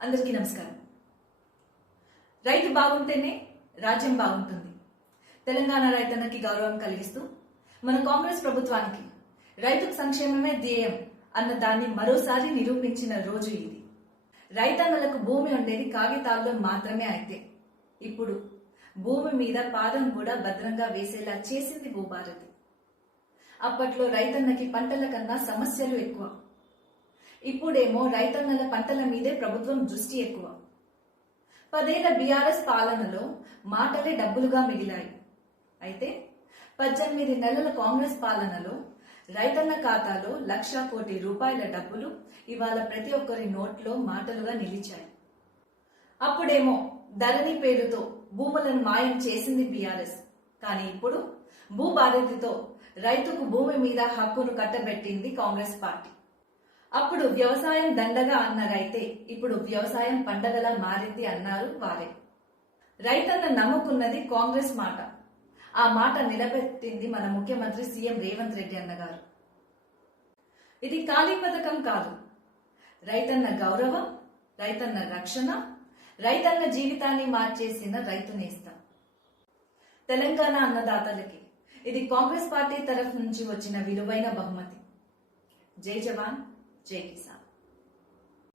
అందరికీ నమస్కారం. రైతు బాగుంటేనే రాజ్యం బాగుంటుంది. తెలంగాణ రైతన్నకి గౌరవం కలిగిస్తూ మన కాంగ్రెస్ ప్రభుత్వానికి రైతు సంక్షేమమే ధ్యేయం అన్న దాన్ని మరోసారి నిరూపించిన రోజు ఇది. రైతన్నలకు భూమి ఉండేది కాగితాల్లో మాత్రమే అయితే ఇప్పుడు భూమి మీద పాదం కూడా భద్రంగా వేసేలా చేసింది భూభారతి. అప్పట్లో రైతన్నకి పంటల కన్నా సమస్యలు ఎక్కువ. ఇప్పుడేమో రైతన్నల పంటల మీదే ప్రభుత్వం దృష్టి ఎక్కువ. 10 ఏళ్ల బీఆర్ఎస్ పాలనలో మాటలే డబ్బులుగా మిగిలాయి. అయితే 18 నెలల కాంగ్రెస్ పాలనలో రైతన్న ఖాతాలో 1,00,000 కోటి రూపాయల డబ్బులు ఇవాళ ప్రతి ఒక్కరి నోట్లో మాటలుగా నిలిచాయి. అప్పుడేమో ధరణి పేరుతో భూములను మాయం చేసింది బీఆర్ఎస్. కానీ ఇప్పుడు భూభారతితో రైతుకు భూమి మీద హక్కును కట్టబెట్టింది కాంగ్రెస్ పార్టీ. అప్పుడు వ్యవసాయం దండగా అన్న రైతే ఇప్పుడు వ్యవసాయం పండగలా మారింది అన్నారు వారే. రైతన్న నమ్ముకున్నది కాంగ్రెస్ మాట. ఆ మాట నిలబెట్టింది మన ముఖ్యమంత్రి సీఎం రేవంత్ రెడ్డి అన్నగారు. ఇది ఖాళీ పథకం కాదు. రైతన్న గౌరవం, రైతన్న రక్షణ, రైతన్న జీవితాన్ని మార్చేసిన రైతు నేస్తం. తెలంగాణ అన్నదాతలకి ఇది కాంగ్రెస్ పార్టీ తరఫు నుంచి వచ్చిన విలువైన బహుమతి. జై జవాన్, జై కిసాన్.